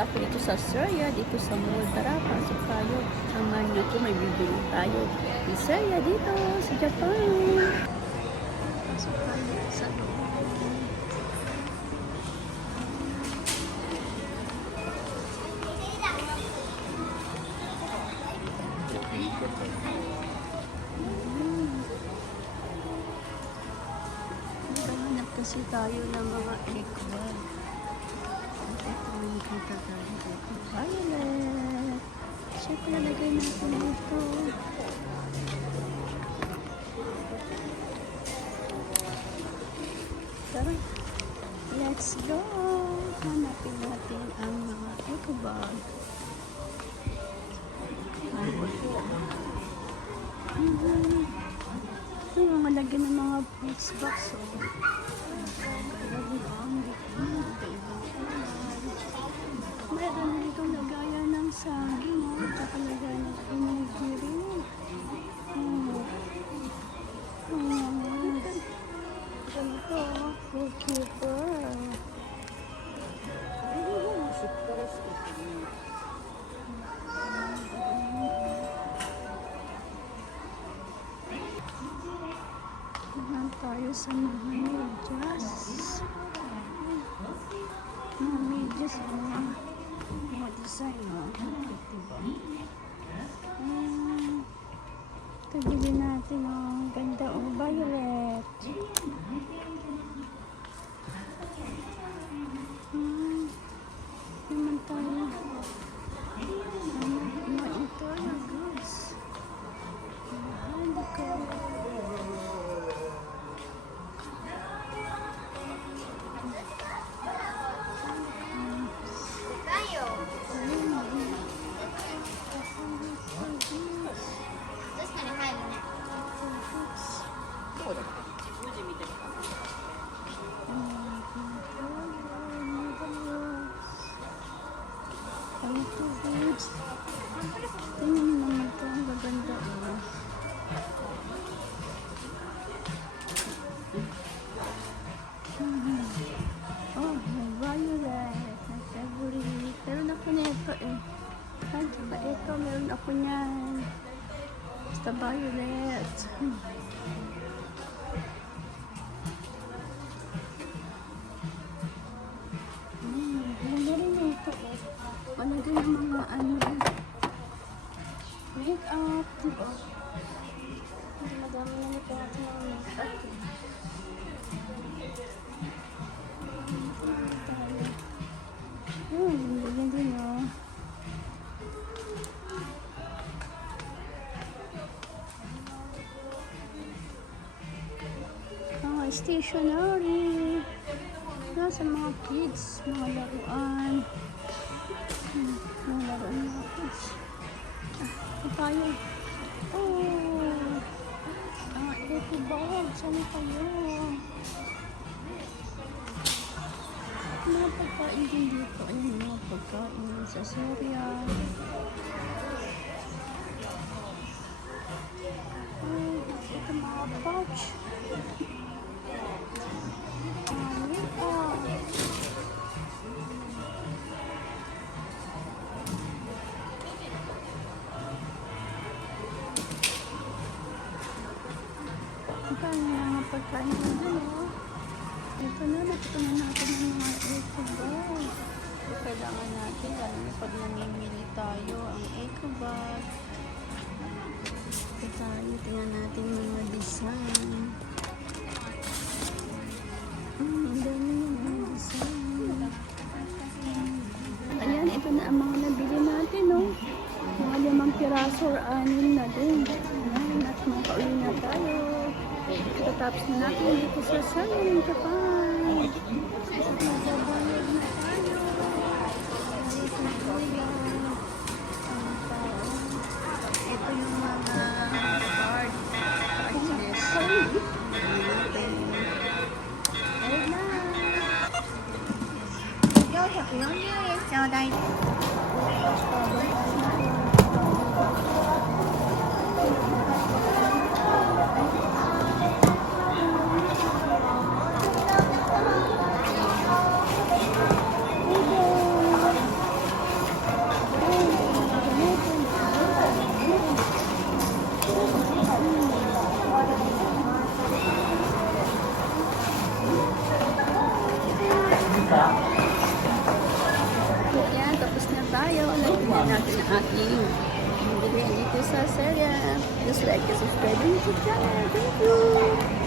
pala ako dito sa Australia, dito sa mall. Tara, pasok tayo. Samahan niyo ko, may bibili tayo. Australia dito, sa Japan. Pasok tayo sa loob. Naghahanap kasi tayo ng mga. Ito tayo dito. Violet. Check lalagay natin dito. Tara. Let's go. Hanapin natin ang mga eco bag. Mhm. Ito yung malagyan ng mga fruits box. Oh. Meron saging. Oh. Tsaka lagayan ng energy rin. Hmm. Hmm. Ganito. oh. Bookkeeper. Naman tayo sa mga medyas. Mga medyas, mga, mga design, oh. Diba? Tingnan mo naman ito, ang gaganda. oh. Mhm. Oh, may violet na favorite. Meron ako nito eh. At saka ito, meron ako niyan. Basta violet. Hmm, Hmm, ganyan din oh. Stationery. Nasa mga kids, mga laruan. Hmm, mga laruan mga kids. Ah, tayo. Oh! Eco bag. Saan kayo? Mga pagkain din dito. Ayun, mga pagkain sa cereal. Ang mga pagkain na oh. Ito na, nakita na natin ang mga eco bag. Ito kailangan natin, lalo na pag namimili tayo, ang eco bag. Ito tingnan natin mga design. Hmm, ang dami yung mga design. Ayan, ito na ang mga nabili natin, no? Mga limang piraso or anim na din. Ayan, at makauwi na tayo. Itatapos na natin dito sa Salon Japan. Magbabayad na. Ito yung mga card. Cards. Ayun na. Ikaw, sakyan niya. Yes, siya Natin ang ating bilhin dito sa Seria. Just like and subscribe to the channel. Thank you!